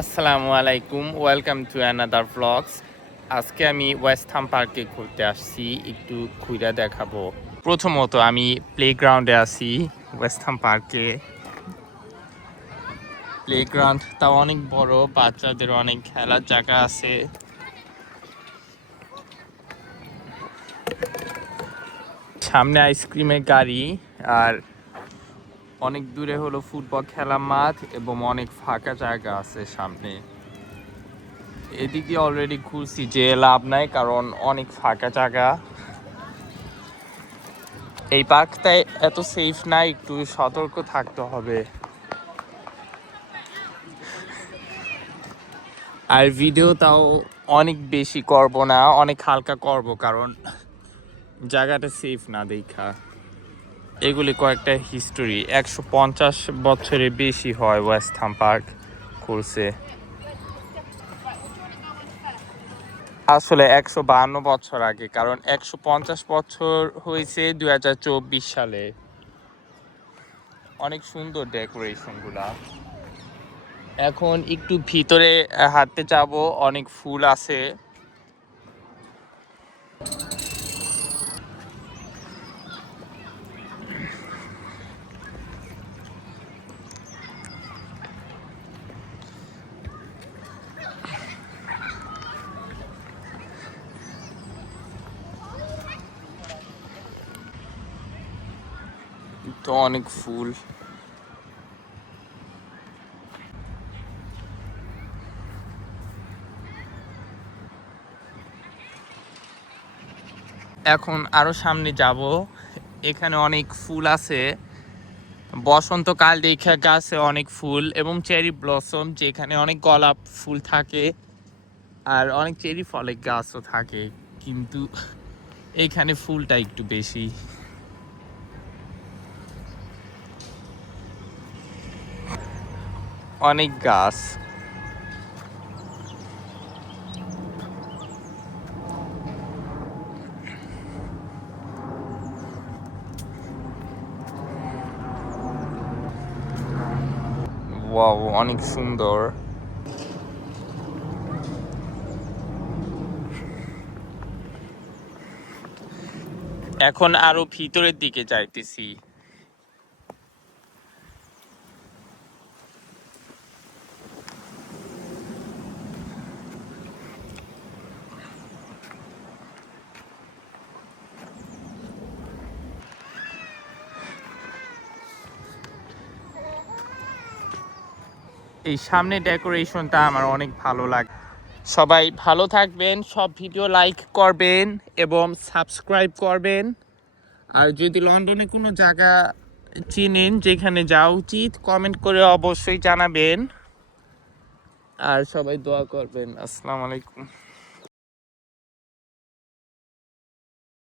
আসসালামু আলাইকুম, welcome to another vlogs. আজকে আমি ওয়েস্ট হাম পার্কে ঘুরতে আসছি, একটু ঘুরে দেখাবো। প্রথমত আমি প্লেগ্রাউন্ডে আছি ওয়েস্ট হাম পার্কে। প্লেগ্রাউন্ডটা অনেক বড়, বাচ্চাদের অনেক খেলার জায়গা আছে। সামনে আইসক্রিমের গাড়ি, আর অনেক দূরে হলো ফুটবল খেলার মাঠ এবং অনেক ফাঁকা জায়গা আছে সামনে। এদিকে অলরেডি ঘুরছি, যে লাভ নাই কারণ অনেক ফাঁকা জায়গা। এই পার্কটায় এত সেফ না, একটু সতর্ক থাকতে হবে। আর ভিডিওটাও অনেক বেশি করব না, অনেক হালকা করব কারণ জায়গাটা সেফ না দেখা। এগুলি কয়েকটা হিস্টোরি, 150 বছরের বেশি হয় ওয়েস্ট হাম পার্ক করছে। আসলে 152 বছর আগে, কারণ 150 বছর হয়েছে 2024 সালে। অনেক সুন্দর ডেকোরেশন গুলা। এখন একটু ভিতরে হাঁটতে যাব, অনেক ফুল আছে। তো অনেক ফুল। এখন আরো সামনে যাব, এখানে অনেক ফুল আছে। বসন্তকাল দেখা গাছে অনেক ফুল এবং চেরি ব্লসম, যেখানে অনেক গোলাপ ফুল থাকে আর অনেক চেরি ফলের গাছও থাকে, কিন্তু এখানে ফুলটা একটু বেশি। অনেক গাছ। ওয়াও, অনেক সুন্দর। এখন আরো ভিতরের দিকে যাইতেছি। এই সামনে ডেকোরেশনটা আমার অনেক ভালো লাগে। সবাই ভালো থাকবেন, সব ভিডিও লাইক করবেন এবং সাবস্ক্রাইব করবেন। আর যদি লন্ডনে কোনো জায়গা চিনেন যেখানে যাওয়া উচিত, কমেন্ট করে অবশ্যই জানাবেন। আর সবাই দোয়া করবেন। আসসালামু আলাইকুম।